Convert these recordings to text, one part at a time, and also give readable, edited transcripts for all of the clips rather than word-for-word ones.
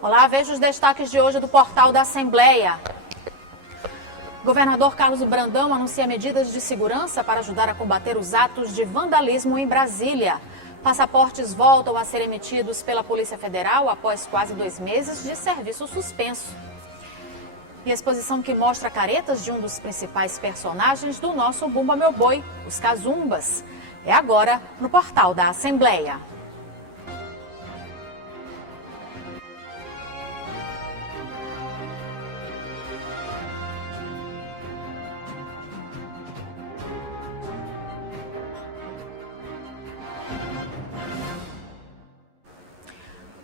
Olá, veja os destaques de hoje do portal da Assembleia. Governador Carlos Brandão anuncia medidas de segurança para ajudar a combater os atos de vandalismo em Brasília. Passaportes voltam a ser emitidos pela Polícia Federal após quase 2 meses de serviço suspenso. E a exposição que mostra caretas de um dos principais personagens do nosso Bumba Meu Boi, os Cazumbas. É agora no portal da Assembleia.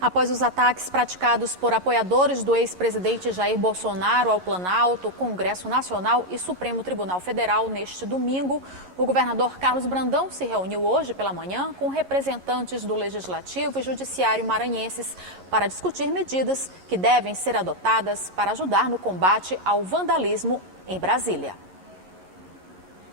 Após os ataques praticados por apoiadores do ex-presidente Jair Bolsonaro ao Planalto, Congresso Nacional e Supremo Tribunal Federal neste domingo, o governador Carlos Brandão se reuniu hoje pela manhã com representantes do Legislativo e Judiciário maranhenses para discutir medidas que devem ser adotadas para ajudar no combate ao vandalismo em Brasília.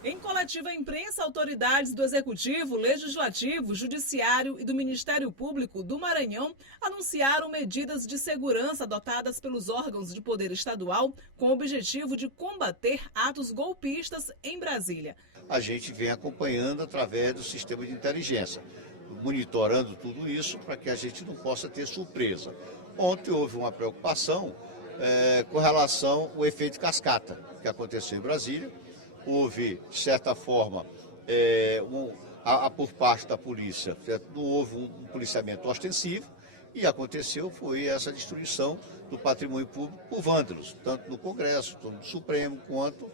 Em coletiva à imprensa, autoridades do Executivo, Legislativo, Judiciário e do Ministério Público do Maranhão anunciaram medidas de segurança adotadas pelos órgãos de poder estadual com o objetivo de combater atos golpistas em Brasília. A gente vem acompanhando através do sistema de inteligência, monitorando tudo isso para que a gente não possa ter surpresa. Ontem houve uma preocupação com relação ao efeito cascata que aconteceu em Brasília. Houve, de certa forma, por parte da polícia, não houve um policiamento ostensivo e foi essa destruição do patrimônio público por vândalos, tanto no Congresso, tanto no Supremo, quanto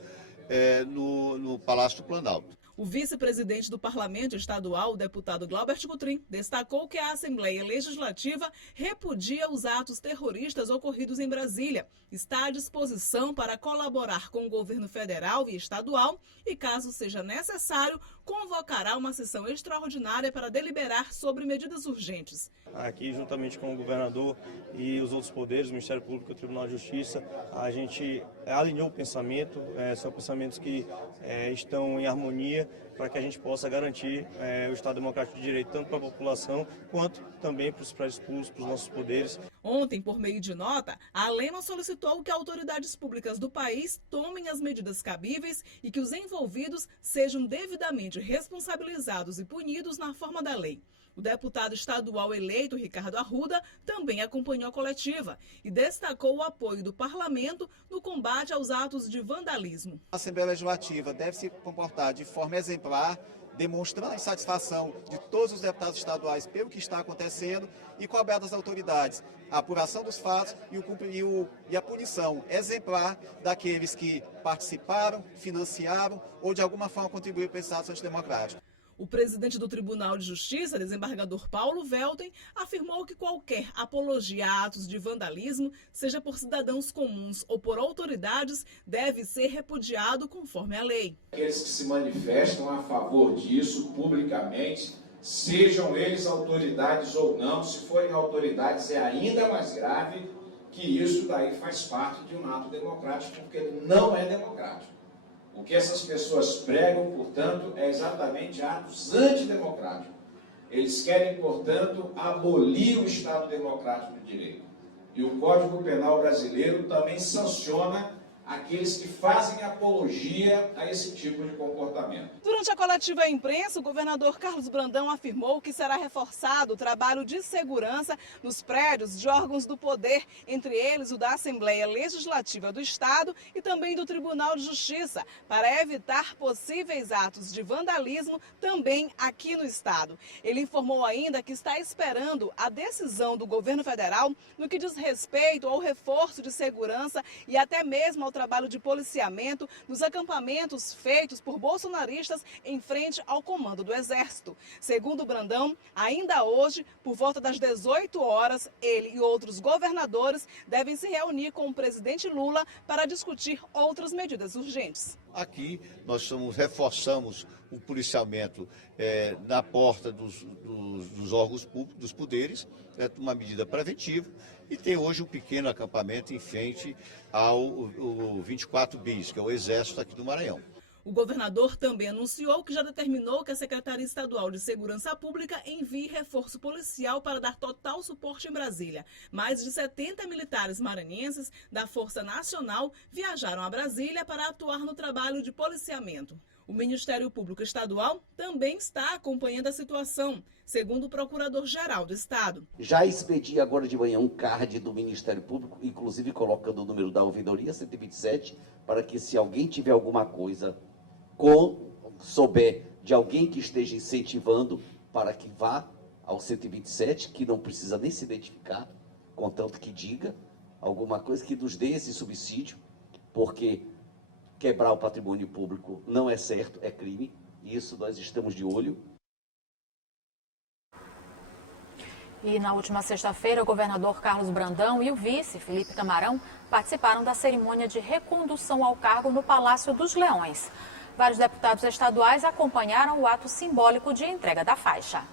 no Palácio do Planalto. O vice-presidente do Parlamento Estadual, o deputado Glaubert Coutrin, destacou que a Assembleia Legislativa repudia os atos terroristas ocorridos em Brasília, está à disposição para colaborar com o governo federal e estadual e, caso seja necessário, convocará uma sessão extraordinária para deliberar sobre medidas urgentes. Aqui, juntamente com o governador e os outros poderes, o Ministério Público e o Tribunal de Justiça, a gente alinhou o pensamento, são pensamentos que estão em harmonia para que a gente possa garantir o Estado Democrático de Direito tanto para a população quanto também para os prédios públicos, para os nossos poderes. Ontem, por meio de nota, a Alema solicitou que autoridades públicas do país tomem as medidas cabíveis e que os envolvidos sejam devidamente responsabilizados e punidos na forma da lei. O deputado estadual eleito, Ricardo Arruda, também acompanhou a coletiva e destacou o apoio do parlamento no combate aos atos de vandalismo. A Assembleia Legislativa deve se comportar de forma exemplar, demonstrando a insatisfação de todos os deputados estaduais pelo que está acontecendo e cobrando das autoridades a apuração dos fatos e a punição exemplar daqueles que participaram, financiaram ou de alguma forma contribuíram para esse ato antidemocrático. O presidente do Tribunal de Justiça, desembargador Paulo Velten, afirmou que qualquer apologia a atos de vandalismo, seja por cidadãos comuns ou por autoridades, deve ser repudiado conforme a lei. Aqueles que se manifestam a favor disso publicamente, sejam eles autoridades ou não, se forem autoridades é ainda mais grave que isso daí faz parte de um ato democrático, porque não é democrático. O que essas pessoas pregam, portanto, é exatamente atos antidemocráticos. Eles querem, portanto, abolir o Estado Democrático de Direito. E o Código Penal brasileiro também sanciona aqueles que fazem apologia a esse tipo de comportamento. Durante a coletiva à imprensa, o governador Carlos Brandão afirmou que será reforçado o trabalho de segurança nos prédios de órgãos do poder, entre eles o da Assembleia Legislativa do Estado e também do Tribunal de Justiça, para evitar possíveis atos de vandalismo também aqui no Estado. Ele informou ainda que está esperando a decisão do governo federal no que diz respeito ao reforço de segurança e até mesmo ao trabalho de policiamento nos acampamentos feitos por bolsonaristas em frente ao comando do Exército. Segundo Brandão, ainda hoje, por volta das 18 horas, ele e outros governadores devem se reunir com o presidente Lula para discutir outras medidas urgentes. Aqui nós reforçamos o policiamento na porta dos órgãos públicos, dos poderes, uma medida preventiva, e tem hoje um pequeno acampamento em frente ao 24 bis, que é o Exército aqui do Maranhão. O governador também anunciou que já determinou que a Secretaria Estadual de Segurança Pública envie reforço policial para dar total suporte em Brasília. Mais de 70 militares maranhenses da Força Nacional viajaram a Brasília para atuar no trabalho de policiamento. O Ministério Público Estadual também está acompanhando a situação, segundo o Procurador-Geral do Estado. Já expedi agora de manhã um card do Ministério Público, inclusive colocando o número da ouvidoria 127, para que se alguém tiver alguma coisa, souber de alguém que esteja incentivando, para que vá ao 127, que não precisa nem se identificar, contanto que diga alguma coisa que nos dê esse subsídio, porque quebrar o patrimônio público não é certo, é crime, e isso nós estamos de olho. E na última sexta-feira, o governador Carlos Brandão e o vice, Felipe Camarão, participaram da cerimônia de recondução ao cargo no Palácio dos Leões. Vários deputados estaduais acompanharam o ato simbólico de entrega da faixa.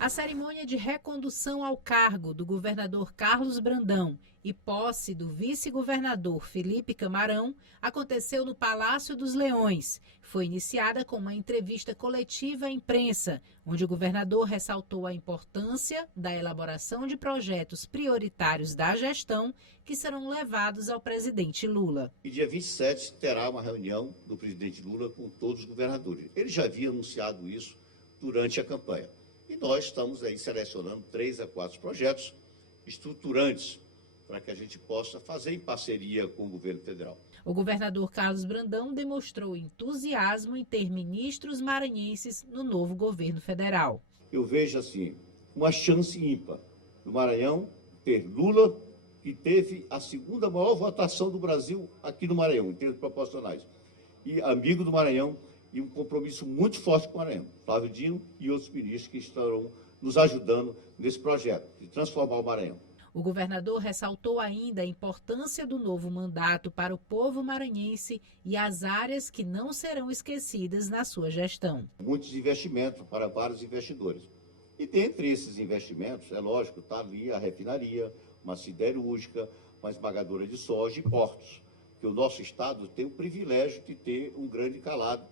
A cerimônia de recondução ao cargo do governador Carlos Brandão e posse do vice-governador Felipe Camarão aconteceu no Palácio dos Leões. Foi iniciada com uma entrevista coletiva à imprensa, onde o governador ressaltou a importância da elaboração de projetos prioritários da gestão que serão levados ao presidente Lula. E dia 27 terá uma reunião do presidente Lula com todos os governadores. Ele já havia anunciado isso durante a campanha. E nós estamos aí selecionando 3 a 4 projetos estruturantes para que a gente possa fazer em parceria com o governo federal. O governador Carlos Brandão demonstrou entusiasmo em ter ministros maranhenses no novo governo federal. Eu vejo assim, uma chance ímpar do Maranhão ter Lula, que teve a segunda maior votação do Brasil aqui no Maranhão, em termos proporcionais, e amigo do Maranhão, e um compromisso muito forte com o Maranhão. Flávio Dino e outros ministros que estarão nos ajudando nesse projeto de transformar o Maranhão. O governador ressaltou ainda a importância do novo mandato para o povo maranhense e as áreas que não serão esquecidas na sua gestão. Muitos investimentos para vários investidores. E dentre esses investimentos, é lógico, está ali a refinaria, uma siderúrgica, uma esmagadora de soja e portos. Que o nosso estado tem o privilégio de ter um grande calado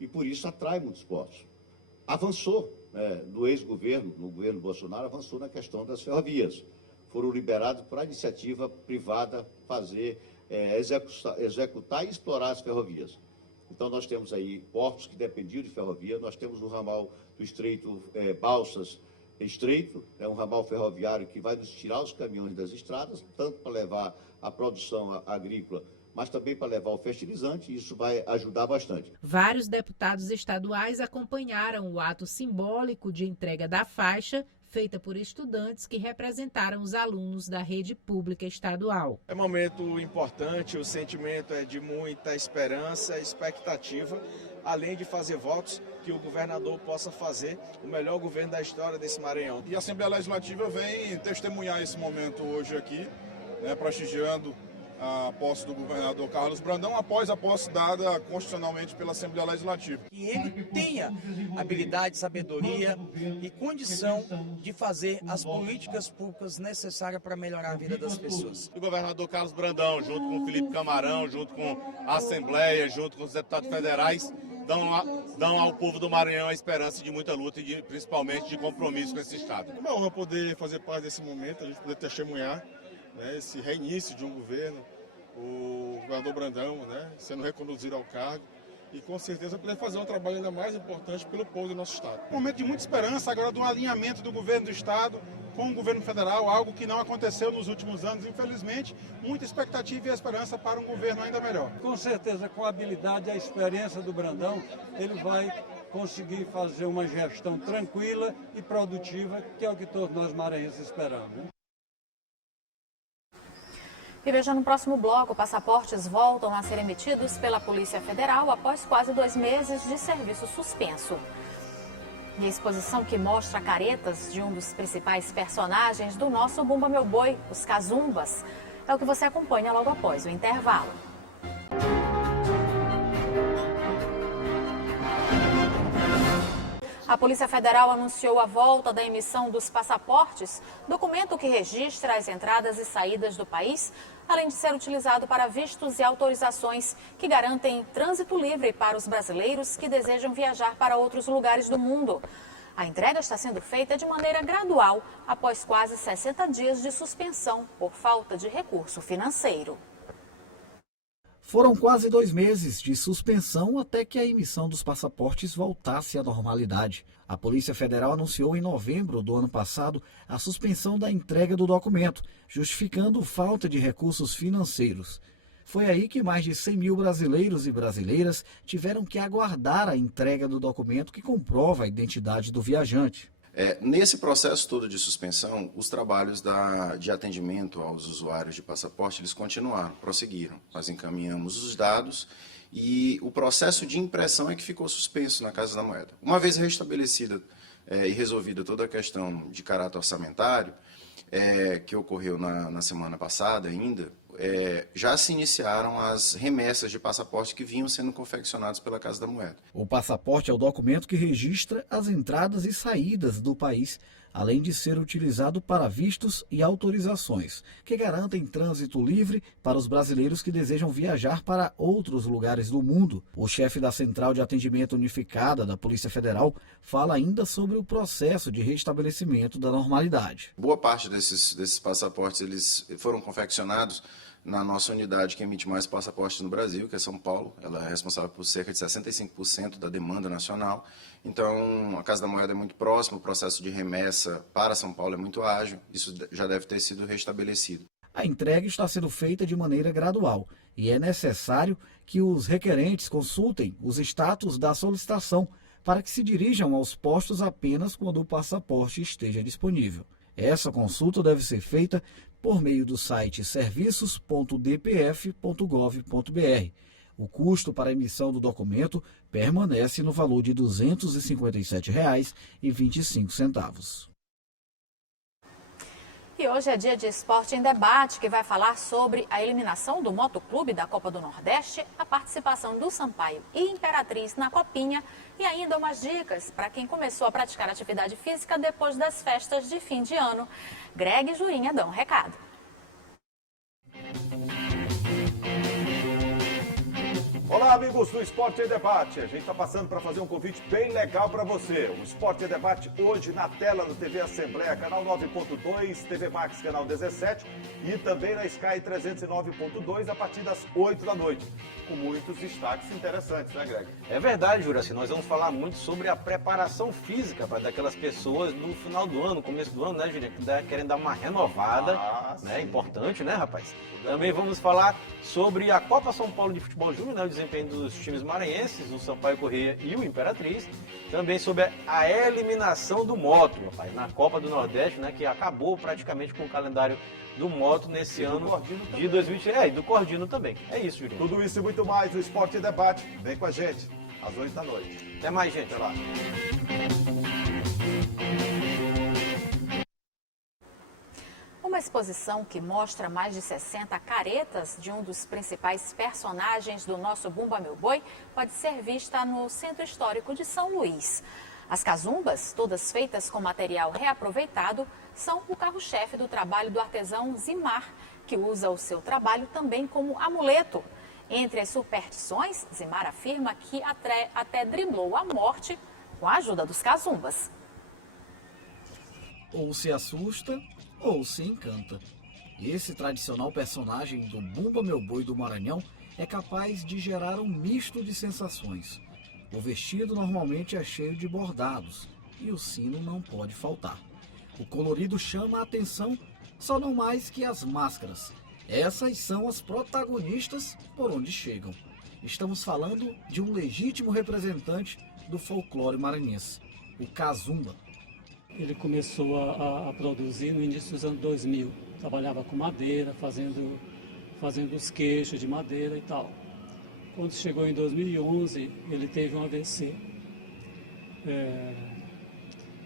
e por isso atrai muitos portos. Avançou, no ex-governo, no governo Bolsonaro, avançou na questão das ferrovias. Foram liberados para a iniciativa privada fazer, executar e explorar as ferrovias. Então nós temos aí portos que dependiam de ferrovia, nós temos o ramal do Estreito, Balsas Estreito, um ramal ferroviário que vai nos tirar os caminhões das estradas, tanto para levar a produção agrícola, mas também para levar o fertilizante, e isso vai ajudar bastante. Vários deputados estaduais acompanharam o ato simbólico de entrega da faixa, feita por estudantes que representaram os alunos da rede pública estadual. É um momento importante, o sentimento é de muita esperança, expectativa, além de fazer votos que o governador possa fazer o melhor governo da história desse Maranhão. E a Assembleia Legislativa vem testemunhar esse momento hoje aqui, prestigiando a posse do governador Carlos Brandão, após a posse dada constitucionalmente pela Assembleia Legislativa. Que ele tenha habilidade, sabedoria e condição de fazer as políticas públicas necessárias para melhorar a vida das pessoas. O governador Carlos Brandão, junto com o Felipe Camarão, junto com a Assembleia, junto com os deputados federais, dão ao povo do Maranhão a esperança de muita luta e principalmente de compromisso com esse Estado. É uma honra poder fazer parte desse momento, a gente poder testemunhar esse reinício de um governo, o governador Brandão, sendo reconduzido ao cargo e com certeza poder fazer um trabalho ainda mais importante pelo povo do nosso Estado. Um momento de muita esperança agora do alinhamento do governo do Estado com o governo federal, algo que não aconteceu nos últimos anos, infelizmente, muita expectativa e esperança para um governo ainda melhor. Com certeza, com a habilidade e a experiência do Brandão, ele vai conseguir fazer uma gestão tranquila e produtiva, que é o que todos nós maranhenses esperamos. E veja, no próximo bloco, passaportes voltam a ser emitidos pela Polícia Federal após quase 2 meses de serviço suspenso. E a exposição que mostra caretas de um dos principais personagens do nosso Bumba Meu Boi, os Cazumbas, é o que você acompanha logo após o intervalo. A A Polícia Federal anunciou a volta da emissão dos passaportes, documento que registra as entradas e saídas do país, além de ser utilizado para vistos e autorizações que garantem trânsito livre para os brasileiros que desejam viajar para outros lugares do mundo. A entrega está sendo feita de maneira gradual, após quase 60 dias de suspensão por falta de recurso financeiro. Foram quase 2 meses de suspensão até que a emissão dos passaportes voltasse à normalidade. A Polícia Federal anunciou em novembro do ano passado a suspensão da entrega do documento, justificando falta de recursos financeiros. Foi aí que mais de 100 mil brasileiros e brasileiras tiveram que aguardar a entrega do documento que comprova a identidade do viajante. Nesse processo todo de suspensão, os trabalhos de atendimento aos usuários de passaporte, eles continuaram, prosseguiram. Nós encaminhamos os dados e o processo de impressão é que ficou suspenso na Casa da Moeda. Uma vez restabelecida e resolvida toda a questão de caráter orçamentário, que ocorreu na semana passada ainda, já se iniciaram as remessas de passaporte que vinham sendo confeccionados pela Casa da Moeda. O passaporte é o documento que registra as entradas e saídas do país, além de ser utilizado para vistos e autorizações, que garantem trânsito livre para os brasileiros que desejam viajar para outros lugares do mundo. O chefe da Central de Atendimento Unificada da Polícia Federal fala ainda sobre o processo de restabelecimento da normalidade. Boa parte desses passaportes eles foram confeccionados na nossa unidade que emite mais passaportes no Brasil, que é São Paulo. Ela é responsável por cerca de 65% da demanda nacional. Então, a Casa da Moeda é muito próxima, o processo de remessa para São Paulo é muito ágil. Isso já deve ter sido restabelecido. A entrega está sendo feita de maneira gradual e é necessário que os requerentes consultem os status da solicitação para que se dirijam aos postos apenas quando o passaporte esteja disponível. Essa consulta deve ser feita por meio do site serviços.dpf.gov.br. O custo para a emissão do documento permanece no valor de R$ 257,25. E hoje é dia de Esporte em Debate, que vai falar sobre a eliminação do Motoclube da Copa do Nordeste, a participação do Sampaio e Imperatriz na Copinha e ainda umas dicas para quem começou a praticar atividade física depois das festas de fim de ano. Greg e Jurinha dão um recado. Olá, amigos do Esporte em Debate. A gente está passando para fazer um convite bem legal para você. O Esporte em Debate hoje na tela do TV Assembleia, canal 9.2, TV Max, canal 17 e também na Sky 309.2 a partir das 8 da noite. Com muitos destaques interessantes, né, Greg? É verdade, Juraci. Nós vamos falar muito sobre a preparação física para daquelas pessoas no final do ano, começo do ano, né, Jurinha? Que querem dar uma renovada, né? Importante, né, rapaz? Também vamos falar sobre a Copa São Paulo de Futebol Júnior, né? O desempenho dos times maranhenses, o Sampaio Corrêa e o Imperatriz. Também sobre a eliminação do Moto, rapaz, na Copa do Nordeste, né? Que acabou praticamente com o calendário do Moto nesse ano de 2020. E do Cordino também. É isso, Jurinho. Tudo isso e muito mais no Esporte em Debate. Vem com a gente, às 8 da noite. Até mais, gente. Até lá. Uma exposição que mostra mais de 60 caretas de um dos principais personagens do nosso Bumba Meu Boi pode ser vista no Centro Histórico de São Luís. As cazumbas, todas feitas com material reaproveitado, são o carro-chefe do trabalho do artesão Zimar, que usa o seu trabalho também como amuleto. Entre as superstições, Zimar afirma que até driblou a morte com a ajuda dos cazumbas. Ou se assusta ou se encanta. Esse tradicional personagem do Bumba Meu Boi do Maranhão é capaz de gerar um misto de sensações. O vestido normalmente é cheio de bordados e o sino não pode faltar. O colorido chama a atenção, só não mais que as máscaras. Essas são as protagonistas por onde chegam. Estamos falando de um legítimo representante do folclore maranhense, o Cazumba. Ele começou a produzir no início dos anos 2000. Trabalhava com madeira, fazendo os queixos de madeira e tal. Quando chegou em 2011, ele teve um AVC.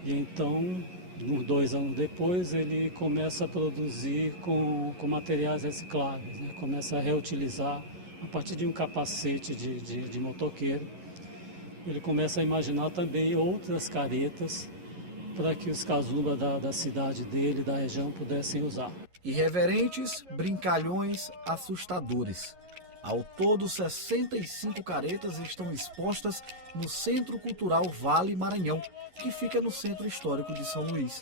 E então, uns 2 anos depois, ele começa a produzir com materiais recicláveis, né? Começa a reutilizar a partir de um capacete de motoqueiro. ele começa a imaginar também outras caretas para que os casumbas da cidade dele, da região, pudessem usar. Irreverentes, brincalhões, assustadores. Ao todo, 65 caretas estão expostas no Centro Cultural Vale Maranhão, que fica no Centro Histórico de São Luís.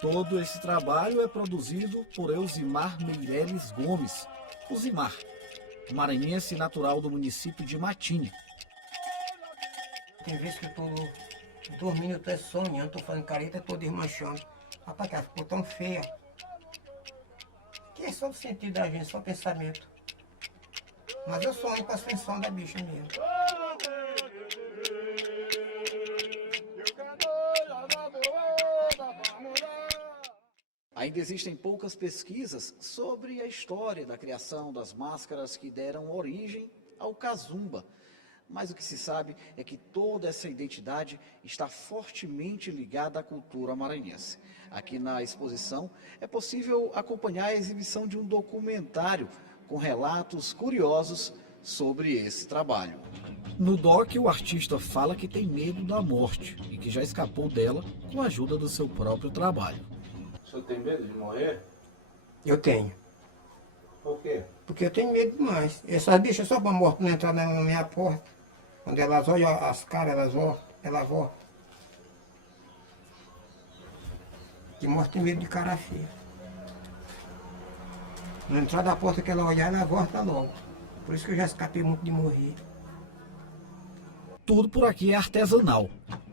Todo esse trabalho é produzido por Elzimar Meireles Gomes, o Zimar, maranhense natural do município de Matinho. Tem vezes que eu tô dormindo, eu tô sonhando, tô fazendo careta, tô desmanchando. Rapaz, ela ficou tão feia. Que é só o sentido da gente, só o pensamento. Mas eu sonho com a ascensão da bicha mesmo. Ainda existem poucas pesquisas sobre a história da criação das máscaras que deram origem ao Kazumba. Mas o que se sabe é que toda essa identidade está fortemente ligada à cultura maranhense. Aqui na exposição é possível acompanhar a exibição de um documentário com relatos curiosos sobre esse trabalho. No doc, o artista fala que tem medo da morte e que já escapou dela com a ajuda do seu próprio trabalho. O senhor tem medo de morrer? Eu tenho. Por quê? Porque eu tenho medo demais. Essas bichas só para morto não entrar na minha porta. Quando elas olham as caras, elas voltam. Que morte tem medo de cara feia. Na entrada da porta que ela olhar, ela volta logo. Por isso que eu já escapei muito de morrer. Tudo por aqui é artesanal.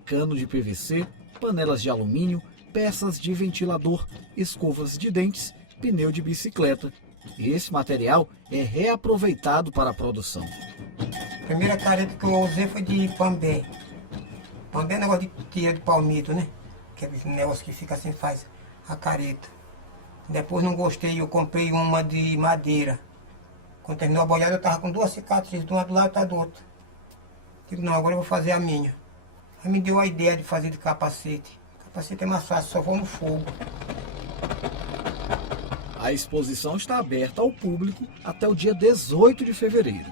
Cano de PVC, panelas de alumínio, peças de ventilador, escovas de dentes, pneu de bicicleta. E esse material é reaproveitado para a produção. A primeira careta que eu usei foi de pambé. Pambé é negócio de tira de palmito, né? Que é esse negócio que fica assim, faz a careta. Depois não gostei, eu comprei uma de madeira. Quando terminou a boiada, eu tava com 2 cicatrizes, de um lado do lado e outra do outro. Digo, não, agora eu vou fazer a minha. Aí me deu a ideia de fazer de capacete. Capacete é mais fácil, só vou no fogo. A exposição está aberta ao público até o dia 18 de fevereiro.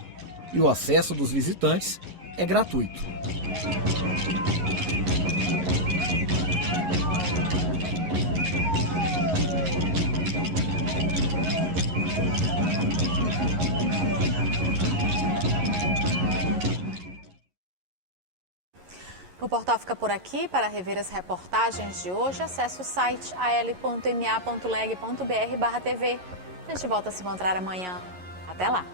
E o acesso dos visitantes é gratuito. O portal fica por aqui. Para rever as reportagens de hoje, acesse o site al.ma.leg.br/tv. A gente volta a se encontrar amanhã. Até lá!